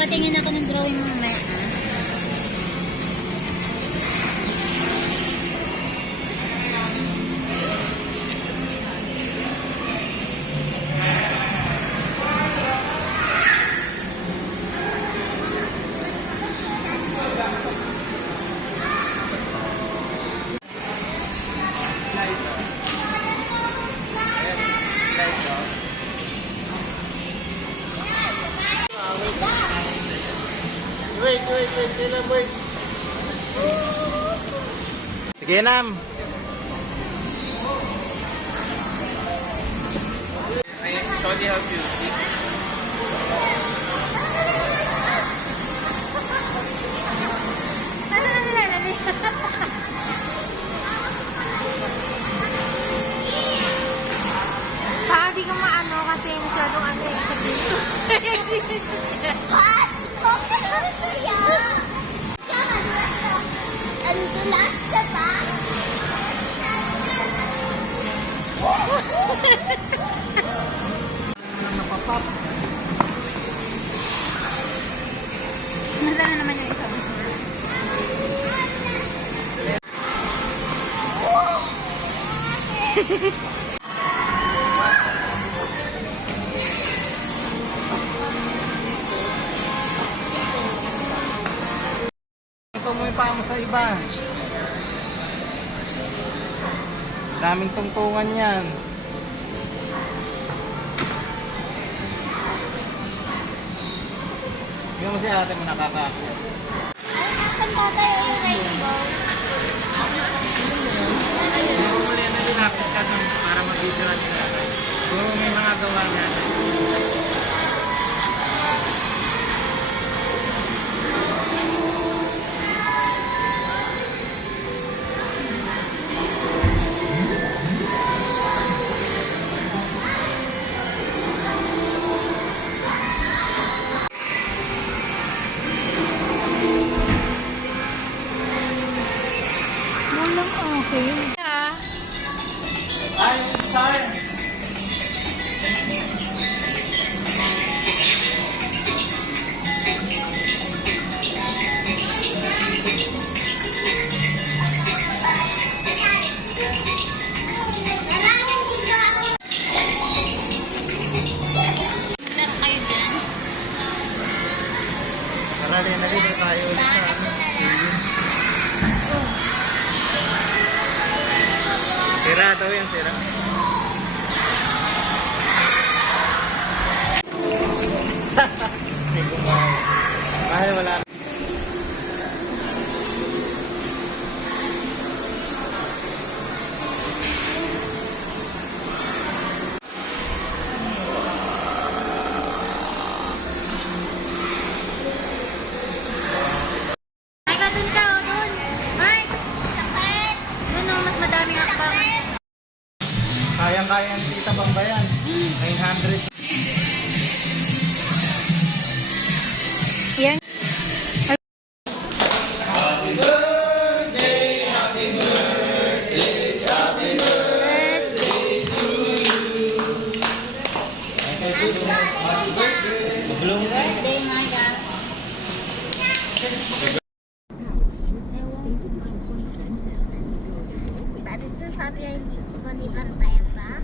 Patingin ako ng drawing mo mamaya. Wait, sila, wait. Sige, Nam. I show you how to see. Ano na sila? Di ko maano kasi masyadong ano eh, sabihin. Kok ka saya? Ang dulas ka ba? Napapap. Nasaan na naman yung isa? Ito mo yung paa mo sa iba. Daming tungtungan yan. Tingnan mo si ate mo nakakakit. Ay, nasan ba tayo yung rainbow? Muli na linapit ka para mag-videoan nila. So may mga gawa nga. Walang okay. Ay, star! Laro kayo dyan? Tara, nalito tayo ulit sa ano. Sira daw yan, sira. Hindi ko mahal wala. Mike, dun ka o dun. Mike! Sakit! Dun o, mas madaming akbang. Kayang-kaya ni Tita Bambayan. 900. Yan. Birthday, Maya. Sabi sa sabi ay hindi ko malibantayan ba?